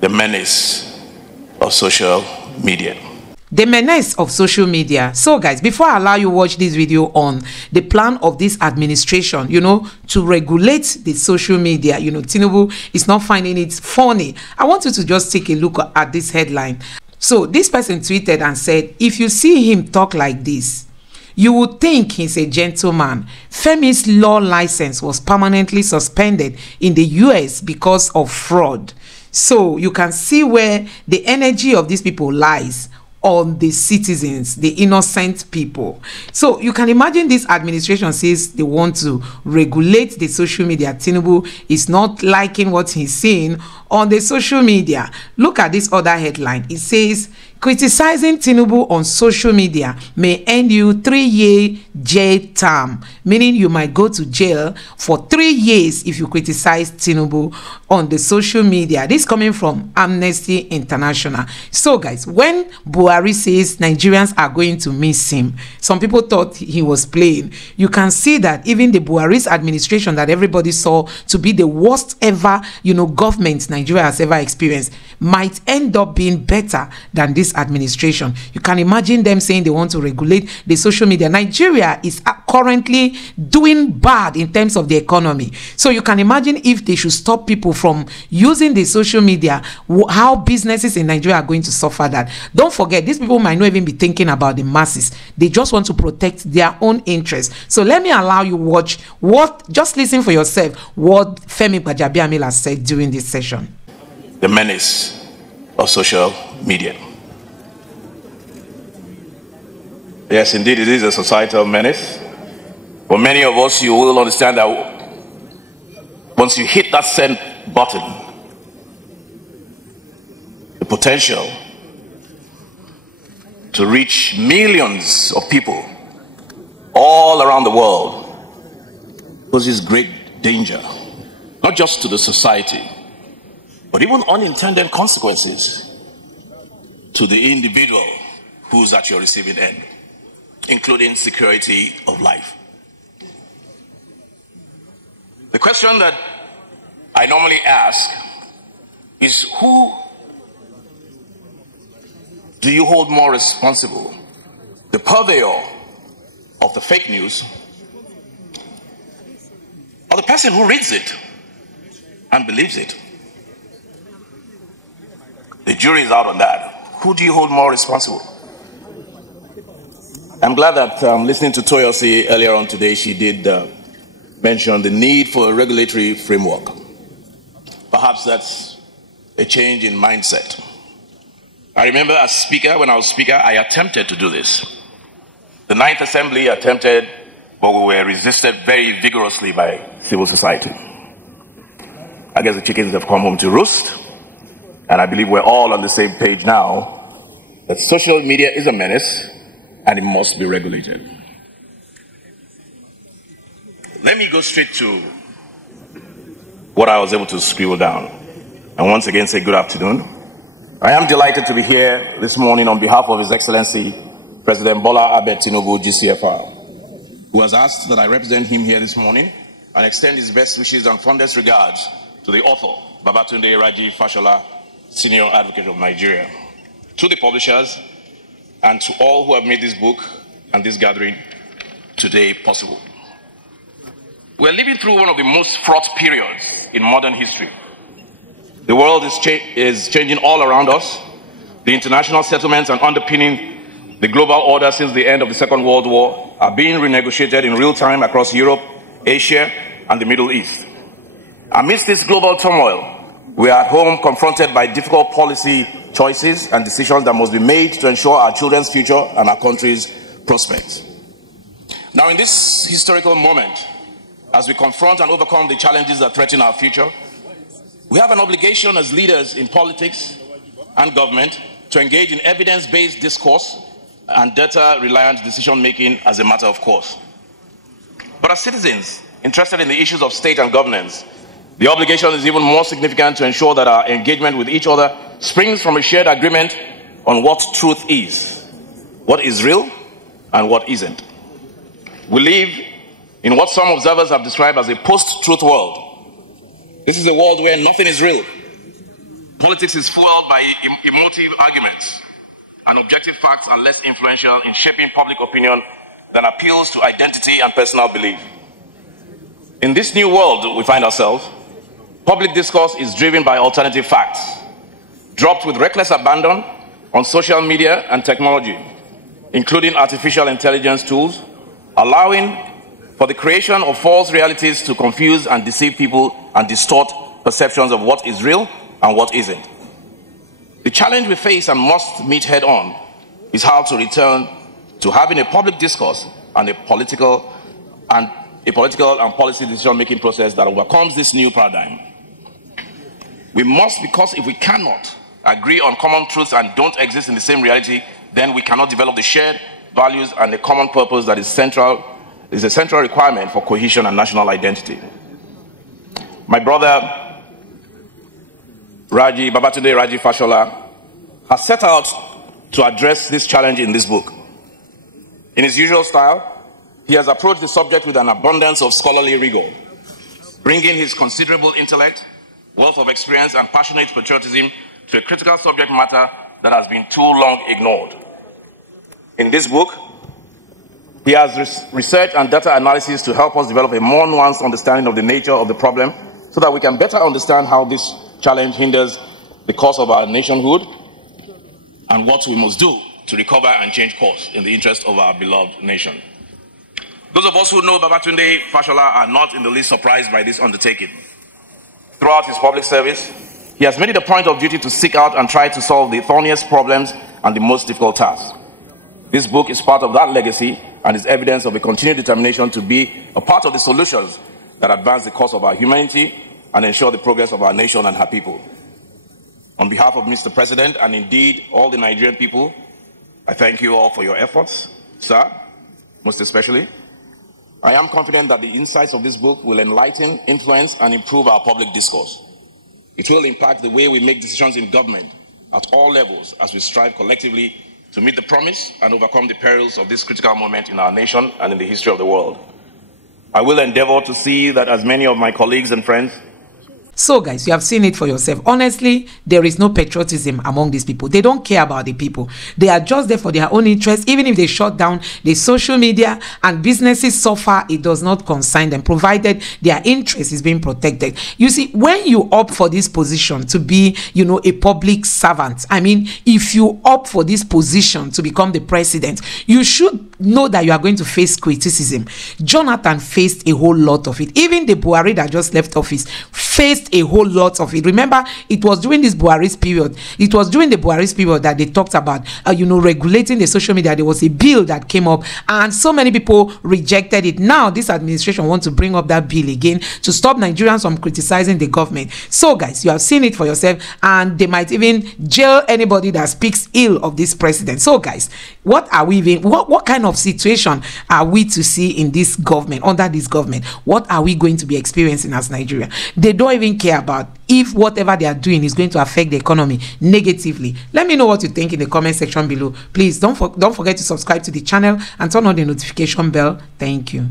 the menace of social media. The menace of social media. So guys, before I allow you watch this video on the plan of this administration, to regulate the social media, Tinubu is not finding it funny. I want you to just take a look at this headline. So this person tweeted and said, if you see him talk like this, you would think he's a gentleman. Femi's law license was permanently suspended in the US because of fraud. So you can see where the energy of these people lies, on the citizens, the innocent people. So you can imagine this administration says they want to regulate the social media. Tinubu is not liking what he's seeing on the social media. Look at this other headline. It says, criticizing Tinubu on social media may end you 3-year jail term, meaning you might go to jail for 3 years if you criticize Tinubu on the social media. This coming from Amnesty International. So guys, when Buhari says Nigerians are going to miss him, some people thought he was playing. You can see that even the Buhari's administration that everybody saw to be the worst ever, government Nigeria has ever experienced might end up being better than this administration. You can imagine them saying they want to regulate the social media. Nigeria is currently doing bad in terms of the economy. So you can imagine if they should stop people from using the social media, how businesses in Nigeria are going to suffer that. Don't forget, these people might not even be thinking about the masses. They just want to protect their own interests. So let me allow you watch just listen for yourself what Femi GBAJABIAMILA said during this session. The menace of social media. Yes, indeed, it is a societal menace. For many of us, you will understand that once you hit that send button, the potential to reach millions of people all around the world poses great danger, not just to the society, but even unintended consequences to the individual who's at your receiving end, including security of life. The question that I normally ask is, who do you hold more responsible? The purveyor of the fake news, or the person who reads it and believes it? The jury is out on that. Who do you hold more responsible? I'm glad that listening to Toyosi earlier on today, she did mention the need for a regulatory framework. Perhaps that's a change in mindset. I remember as speaker, when I was speaker, I attempted to do this. The 9th Assembly attempted, but we were resisted very vigorously by civil society. I guess the chickens have come home to roost, and I believe we're all on the same page now that social media is a menace and it must be regulated. Let me go straight to what I was able to scribble down. And once again say good afternoon. I am delighted to be here this morning on behalf of His Excellency President Bola Ahmed Tinubu, GCFR, who has asked that I represent him here this morning and extend his best wishes and fondest regards to the author, Babatunde Raji Fashola, Senior Advocate of Nigeria, to the publishers, and to all who have made this book and this gathering today possible. We're living through one of the most fraught periods in modern history. The world is changing all around us. The international settlements and underpinning the global order since the end of the Second World War are being renegotiated in real time across Europe, Asia, and the Middle East. Amidst this global turmoil, we are at home confronted by difficult policy choices and decisions that must be made to ensure our children's future and our country's prospects. Now, in this historical moment, as we confront and overcome the challenges that threaten our future, we have an obligation as leaders in politics and government to engage in evidence-based discourse and data-reliant decision-making as a matter of course. But as citizens interested in the issues of state and governance, the obligation is even more significant to ensure that our engagement with each other springs from a shared agreement on what truth is, what is real, and what isn't. We live in what some observers have described as a post-truth world. This is a world where nothing is real, Politics is fueled by emotive arguments, and objective facts are less influential in shaping public opinion than appeals to identity and personal belief. In this new world we find ourselves, public discourse is driven by alternative facts, dropped with reckless abandon on social media and technology, including artificial intelligence tools, allowing for the creation of false realities to confuse and deceive people and distort perceptions of what is real and what isn't. The challenge we face and must meet head on is how to return to having a public discourse and a political and policy decision-making process that overcomes this new paradigm. We must, because if we cannot agree on common truths and don't exist in the same reality, then we cannot develop the shared values and the common purpose that is a central requirement for cohesion and national identity. My brother Babatunde Raji Fashola has set out to address this challenge in this book. In his usual style, he has approached the subject with an abundance of scholarly rigor, bringing his considerable intellect, wealth of experience, and passionate patriotism to a critical subject matter that has been too long ignored. In this book, he has research and data analysis to help us develop a more nuanced understanding of the nature of the problem so that we can better understand how this challenge hinders the course of our nationhood and what we must do to recover and change course in the interest of our beloved nation. Those of us who know Babatunde Fashola are not in the least surprised by this undertaking. Throughout his public service, he has made it a point of duty to seek out and try to solve the thorniest problems and the most difficult tasks. This book is part of that legacy and is evidence of a continued determination to be a part of the solutions that advance the cause of our humanity and ensure the progress of our nation and her people. On behalf of Mr. President and indeed all the Nigerian people, I thank you all for your efforts, sir, most especially. I am confident that the insights of this book will enlighten, influence, and improve our public discourse. It will impact the way we make decisions in government at all levels as we strive collectively to meet the promise and overcome the perils of this critical moment in our nation and in the history of the world. I will endeavor to see that as many of my colleagues and friends. So guys, you have seen it for yourself. Honestly, there is no patriotism among these people. They don't care about the people. They are just there for their own interests. Even if they shut down the social media and businesses suffer, it does not concern them, provided their interest is being protected. You see, when you opt for this position to be, a public servant, I mean, if you opt for this position to become the president, you should know that you are going to face criticism. Jonathan faced a whole lot of it. Even the Buhari that just left office faced a whole lot of it. Remember, it was during this Buhari's period. It was during the Buhari's period that they talked about, regulating the social media. There was a bill that came up, and so many people rejected it. Now, this administration wants to bring up that bill again to stop Nigerians from criticizing the government. So, guys, you have seen it for yourself, and they might even jail anybody that speaks ill of this president. So, guys, what are we even? What kind of situation are we to see in this government, under this government? What are we going to be experiencing as Nigeria? They don't even care about if whatever they are doing is going to affect the economy negatively. Let me know what you think in the comment section below. Please don't forget to subscribe to the channel and turn on the notification bell. Thank you.